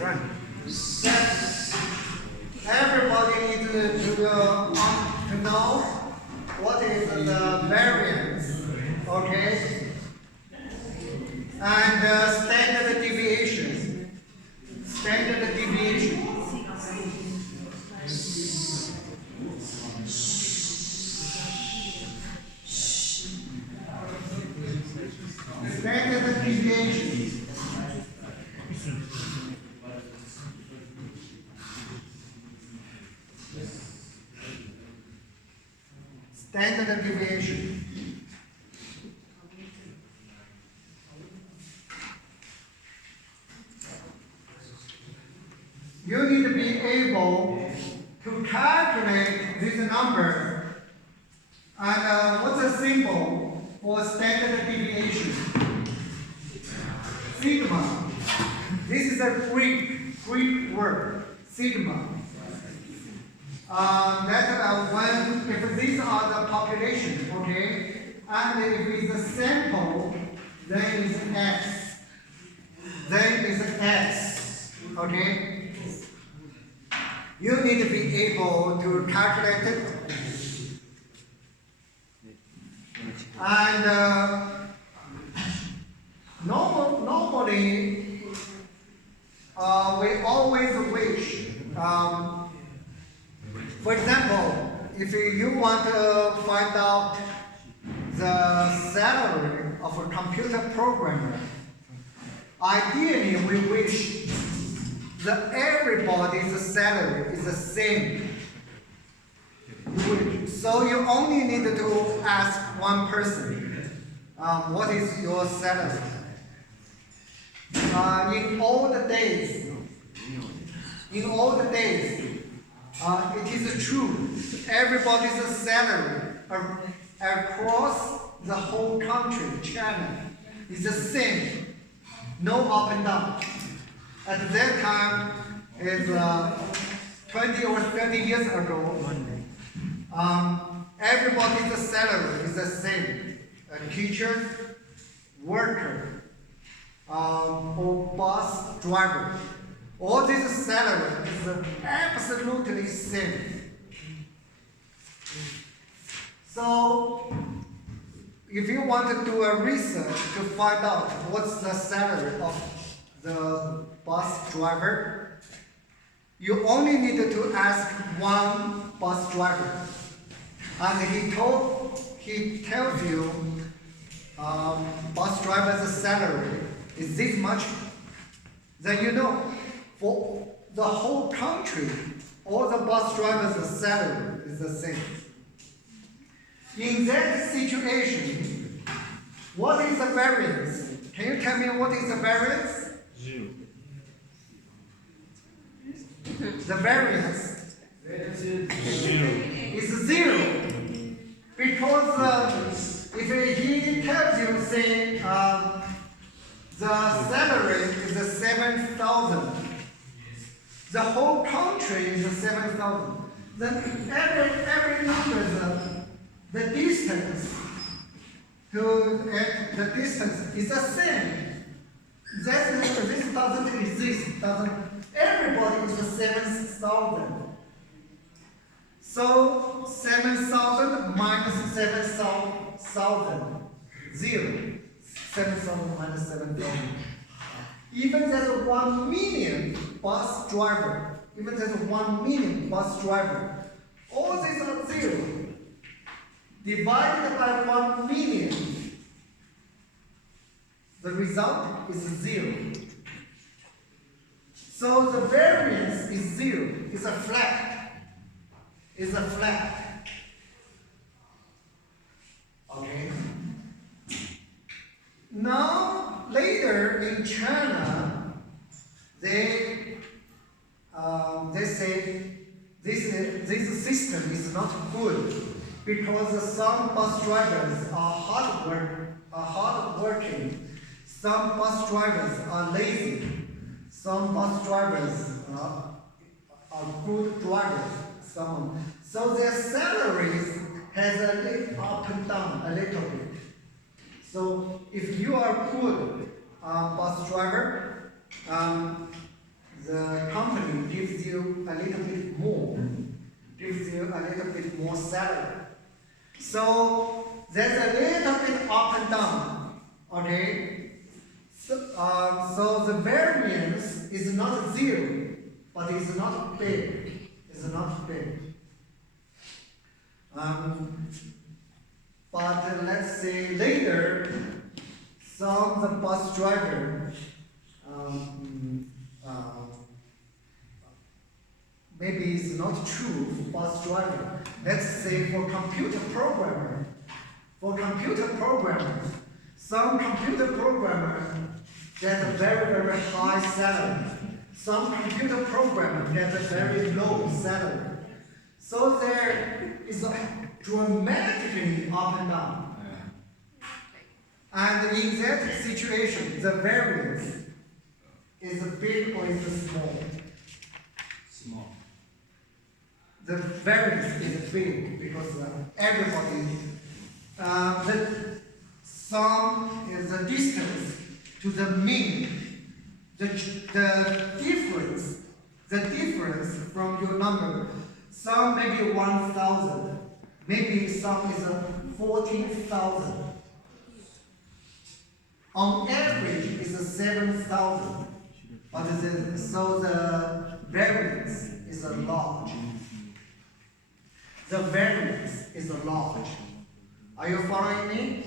Right. Everybody needs to know what is the variance, okay? And standard deviation. Standard deviation. Standard deviation. Standard deviation. You need to be able to calculate this number. And what's the symbol for standard deviation? Sigma. This is a Greek word, sigma. If these are the population, okay, and if it's a sample, then it's x. Then it's x, okay. You need to be able to calculate it. And normally, we always wish. For example, if you want to find out the salary of a computer programmer, ideally we wish that everybody's salary is the same. So you only need to ask one person, what is your salary? In old days, it is true. Everybody's salary across the whole country, China, is the same. No up and down. At that time, it's 20 or 30 years ago, everybody's salary is the same. A teacher, worker, or bus driver. All this salary is absolutely same. So, if you want to do a research to find out what's the salary of the bus driver, you only need to ask one bus driver, and he tells you bus driver's salary is this much. Then you know. For the whole country, all the bus drivers' salary is the same. In that situation, what is the variance? Can you tell me what is the variance? Zero. The variance is zero. Because if he tells you, say, the salary is 7,000. The whole country is 7,000. Then every number, the distance is the same. This doesn't exist. Everybody is 7,000. So 7,000 minus 7,000, 0. 7,000 minus 7,000. Even there's 1 million bus driver, all these are 0. Divided by 1 million, the result is 0. So the variance is 0. It's a flat. Okay. Now, later in China, they say this system is not good because some bus drivers are hard working, some bus drivers are lazy, some bus drivers are good drivers. So their salaries has a little up and down a little bit. So if you are good bus driver, the company gives you a little bit more, salary. So there's a little bit up and down, okay? So the variance is not zero, but it's not big. It's not big. But let's say later, some the bus driver maybe it's not true for bus driver. Let's say for computer programmer. Some computer programmer get a very, very high salary. Some computer programmer get a very low salary. So there is a dramatically up and down. And in that situation, the variance is big or is small? Small. The variance is big because everybody, the sum is the distance to the mean. The difference from your number. Some maybe 1,000, maybe some is 14,000. On average, it's 7,000. But so the variance is large. The variance is large. Are you following me?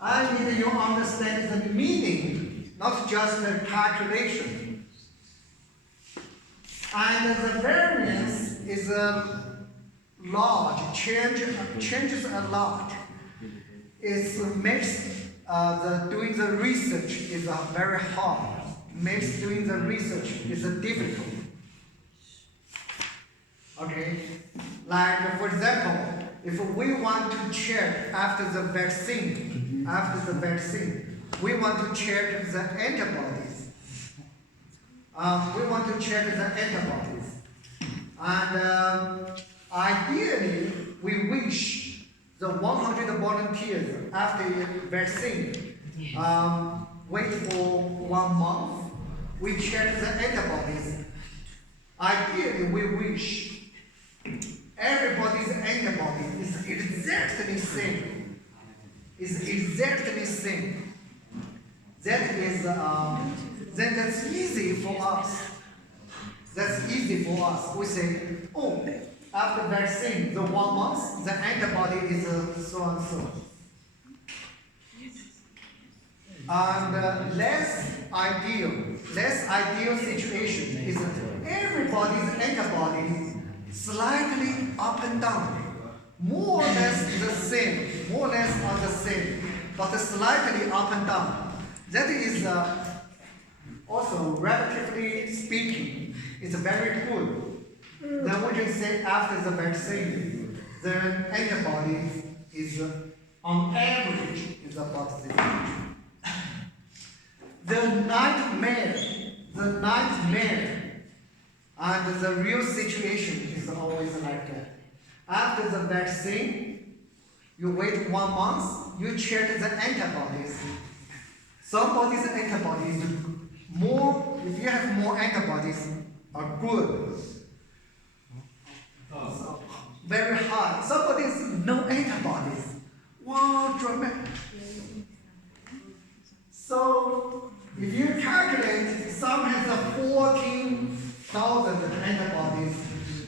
I need you understand the meaning, not just the calculation. And the variance is large, changes a lot. It makes doing the research is very hard. Makes doing the research is difficult. Okay, like for example, if we want to check after the vaccine, we want to check the antibodies. And ideally, we wish the 100 volunteers after vaccine wait for 1 month. We check the antibodies. Ideally, we wish everybody's antibody is exactly same. That is then that's easy for us. We say, oh, after vaccine, the 1 month, the antibody is so and so. And less ideal situation is everybody's antibody slightly up and down, more or less the same, but slightly up and down. That is also, relatively speaking, it's very good. Then we can say after the vaccine, the antibody is on average is about this. The nightmare, and the real situation is always like that. After the vaccine, you wait 1 month, you check the antibodies. Somebody's antibodies more, if you have more antibodies, are good. So, very high. Somebody's no antibodies. Wow, dramatic. So, if you calculate, some has 14,000 antibodies,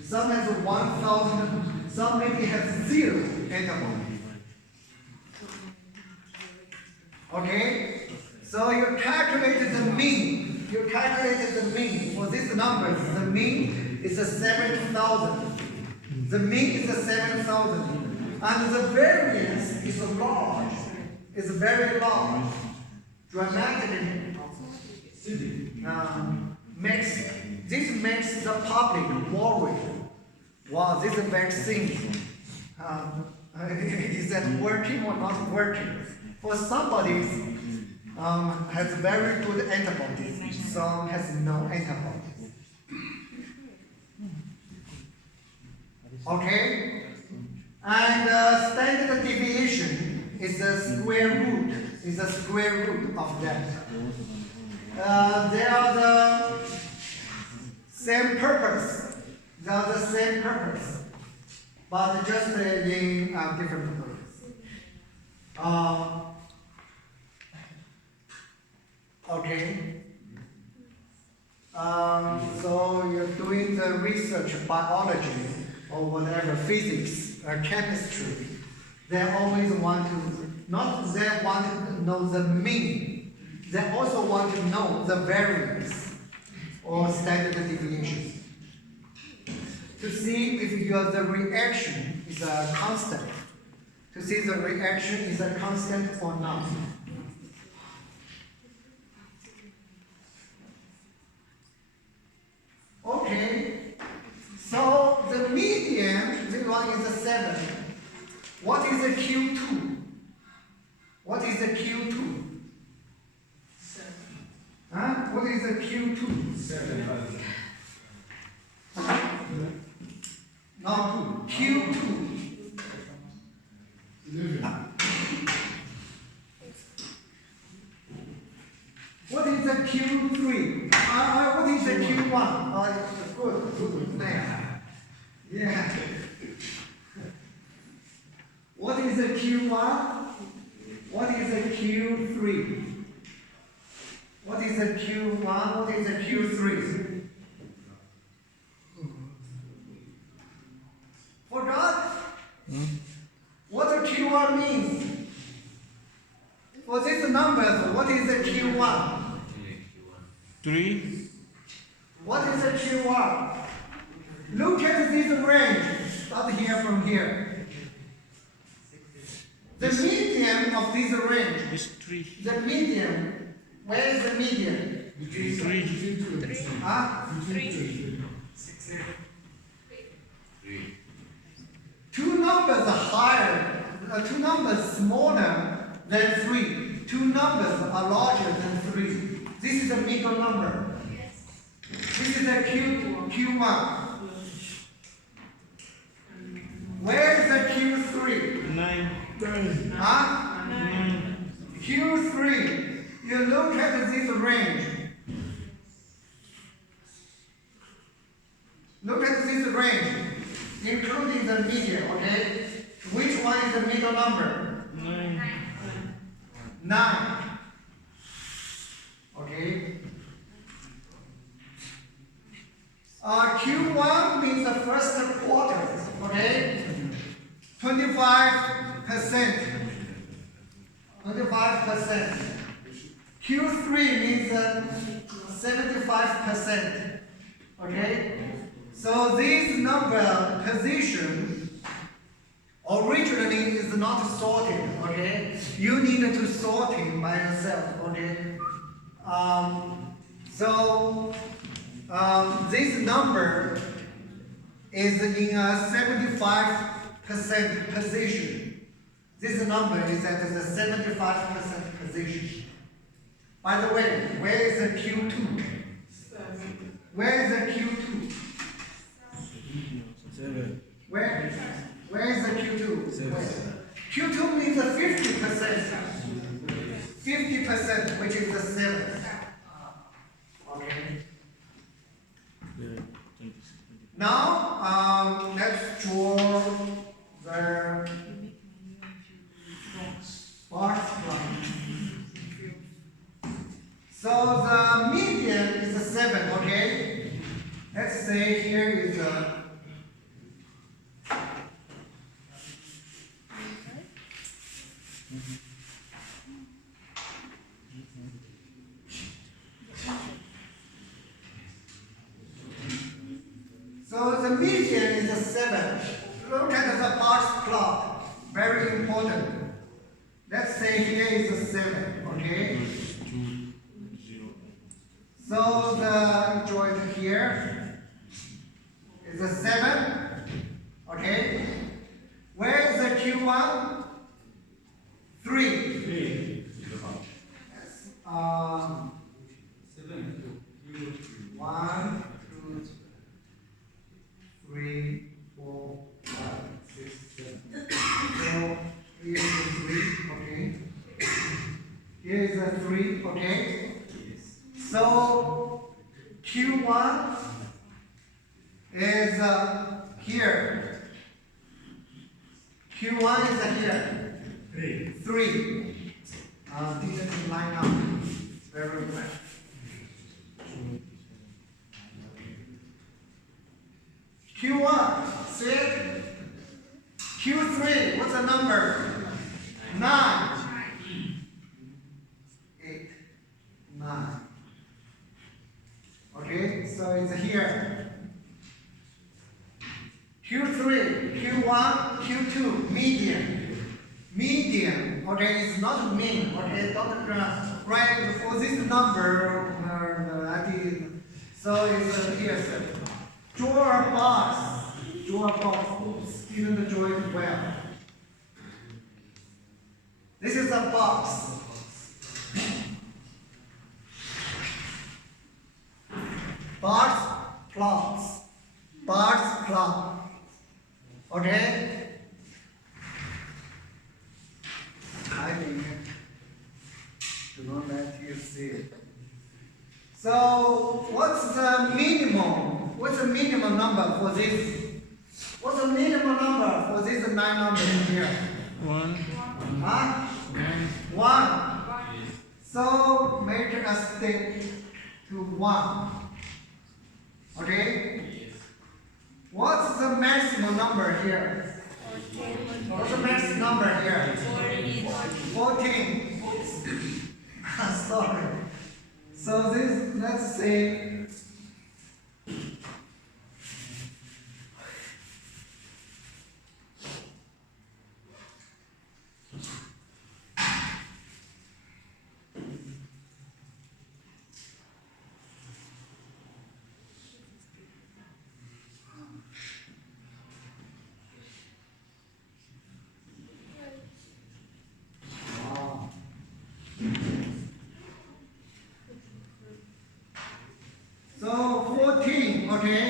some has 1,000, some maybe has 0 antibodies. Okay? So you calculated the mean. For these numbers. The mean is 7,000. And the variance is large. It's very large. Dramatically this makes the public worried. Wow, this vaccine is that working or not working? For somebody has very good antibodies, some has no antibodies. Okay, and standard deviation is the square root of that. There are same purpose. They are the same purpose, but just in different purpose. Okay. So you're doing the research, biology, or whatever, physics or chemistry. They always want to, not they want to know the mean, they also want to know the variance or standard deviation. To see if the reaction is a constant. To see the reaction is a constant or not. Okay, so the median, this one is a 7. What is the Q2? What is the Q2? 7. Huh? What is the Q2? 7. No, Q2. What is the Q3? What is the Q1? Good. Yeah. What is the Q1? What is the Q3? What is the Q1? What is the Q3? Forgot? What the Q1 means? For these numbers, what is the Q1? 3. What is the Q1? Look at this range. Start here from here. The median of this range. It's 3. The median. Where is the median? 3. Huh? 3. Two numbers are higher. Two numbers smaller than 3. Two numbers are larger than 3. This is the middle number. This is the Q1. Where is the Q3? 9. Huh? 9. Q3. You look at this range. Look at this range, including the median, okay? Which one is the middle number? 9. 9. Okay. Q1 means the first quarter, okay? 25%. 25%. Q3 means 75%. Okay? So this number position originally is not sorted, okay? You need to sort it by yourself, okay? This number is in a 75% position. This number is at the 75% position. By the way, where is the Q2? Where is the Q2? 7. Where is the Q2? 7. Q2 means a 50%. 50%, which is the 7. Okay. Now, let's draw the Boxplot. So the median is a 7, okay? Let's say here is a so the median is a 7. Look at the Boxplot. Very important. Let's say here is a 7, okay? So the joint here is a 7, okay? Where is the Q1? 3. Yes. 1, 2, 3, 4, 5, 6, 7. So here is a 3, okay? Here is a 3, okay? So Q1 is here. Q1 is here. 3. Didn't line up very well. Q1, see? Q3, what's the number? 9. 8, 9. Okay, so it's here. Q3, Q1, Q2, median. Median, okay, it's not mean, okay, don't write for this number, I did. So it's here, sir. Draw a box. Draw a box. Oops, didn't draw it well. This is a box. Boxplots. Boxplots. Okay? I think do not let you see it. So what's the minimum? What's the minimum number for this? What's the minimum number for this 9 numbers in here? 1. Huh? 1. So make a stick to 1. Okay? What's the maximum number here? What's the maximum number here? 14. Sorry. So this, let's say, so 14, okay?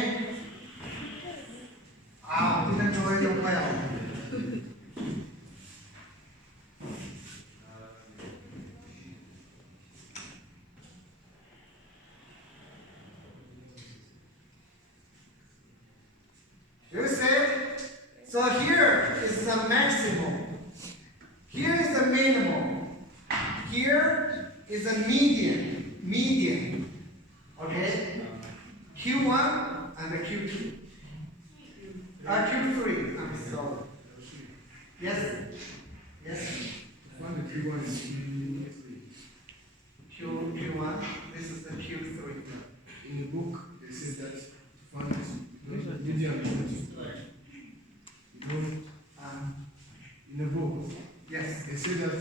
Didn't draw it well. You see? So here is the maximum. Here is the minimum. Here is the median. Median. Okay? Q1 and the Q2. Q3. I'm sorry. Yes? Yes? Find the Q1 and Q1. This is the Q3. in the book, they say that find this median is in the book, Yes. they say that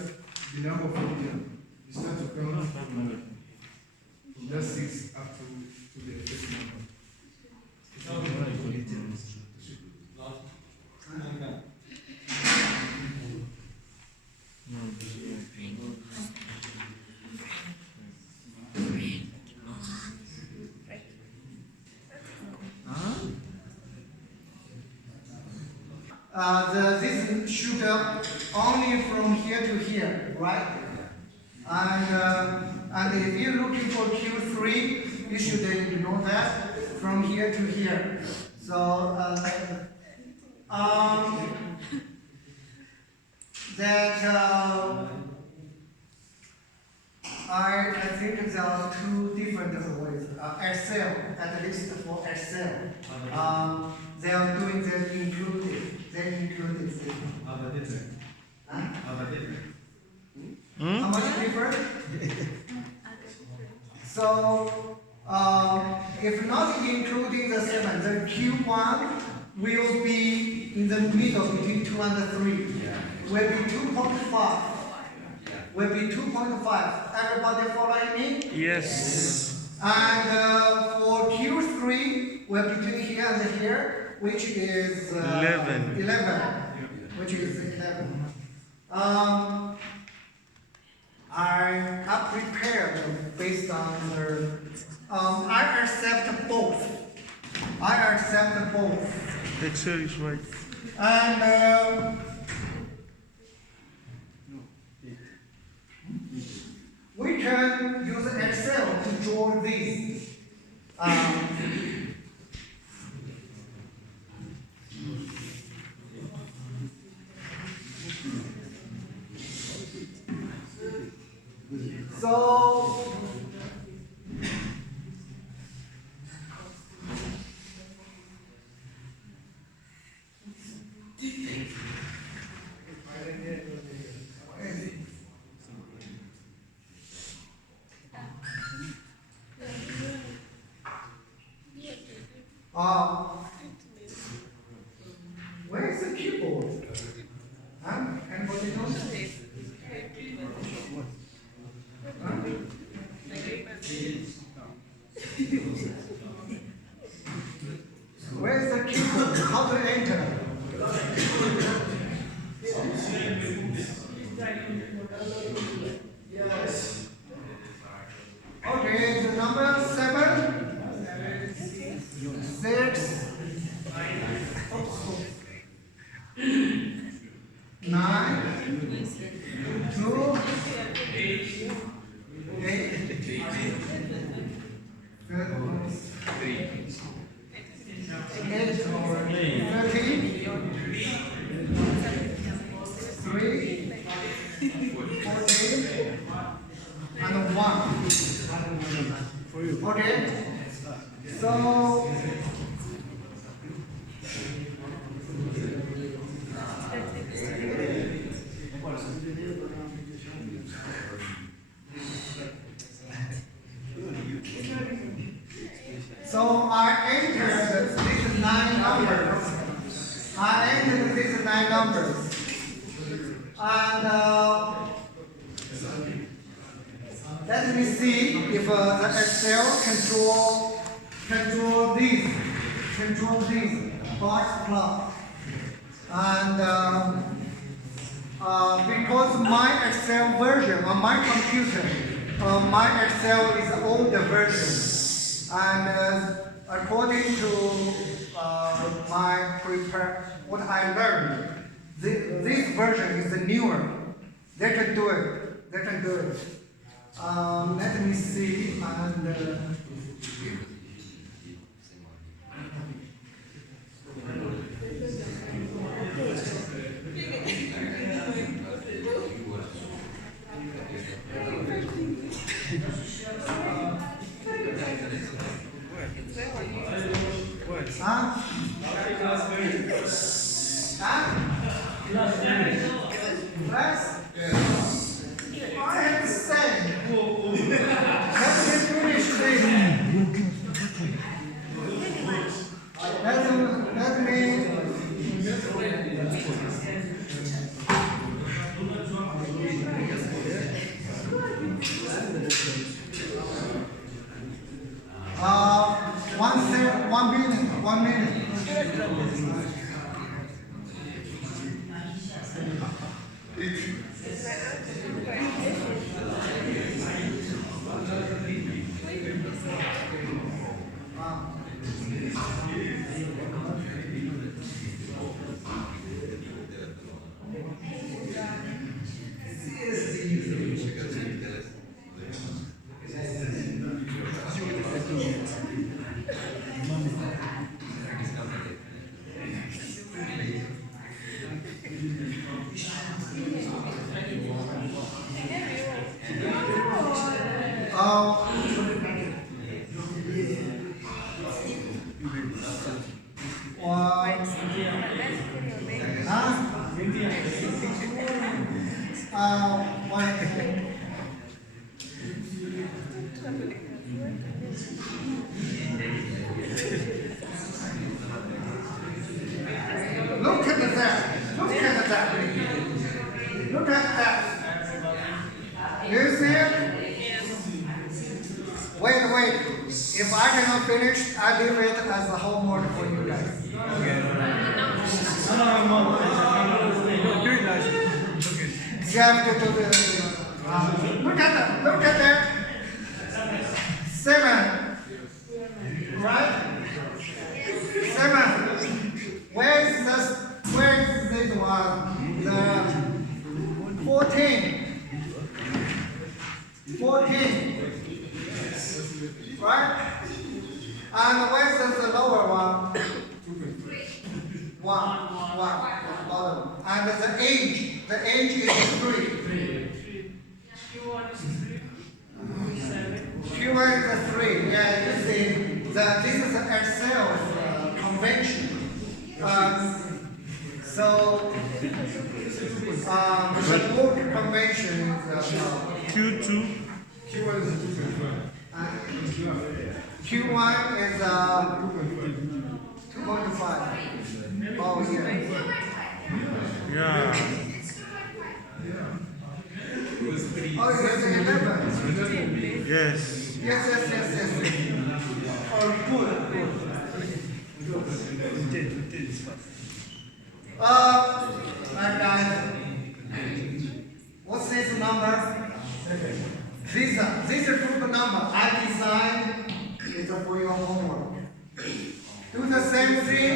the number of median, you start to count from that 6 up to the first number. This should only from here to here, right? And if you're looking for Q3, you should know that from here to here. So I think there are 2 different ways. Excel, at least for Excel, they are doing that included. They included this. Huh? How much different? So, if not including the 7, the Q1 will be in the middle between 2 and 3. Will be 2.5. Will be 2.5. Everybody following me? Yes. And for Q3, we're between here and here, which is 11. 11. Which is 11. I prepared based on the. I accept both. I accept both. Excel is right. And we can use Excel to draw these. So where is the keyboard? Huh? Anybody knows? Huh? Where is the keyboard? How to enter? Okay, the number 7, 6, 9, 2, 8, 13, 3, 14, and 1. Okay, so I entered these 9 numbers. And let me see if the Excel control these box plot. And because my Excel version on my computer, my Excel is the older version, and according to what I learned, this version is the newer. They can do it. Let me see and. I have to say, let me finish this. Let me. One minute. Look at that. You see it? Wait. If I cannot finish, I leave it as a homework for you guys. You have to do this. Look at that. 7. Right? 7. Where is this one? The 14. Right? And where's the lower one? 1. And the age is 3. Q1 is a 3. Yeah, you see, this is an Excel convention. So, the book convention is Q2. Q1 is 2.5. Q1 is 2.5. Oh, yeah. Yeah. Oh, it's 11. Yes. Yes. Oh, good. My guys, what's this number? This group number I designed is for your homework. Do the same thing.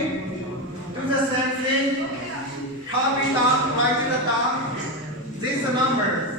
Copy down, write it down. These numbers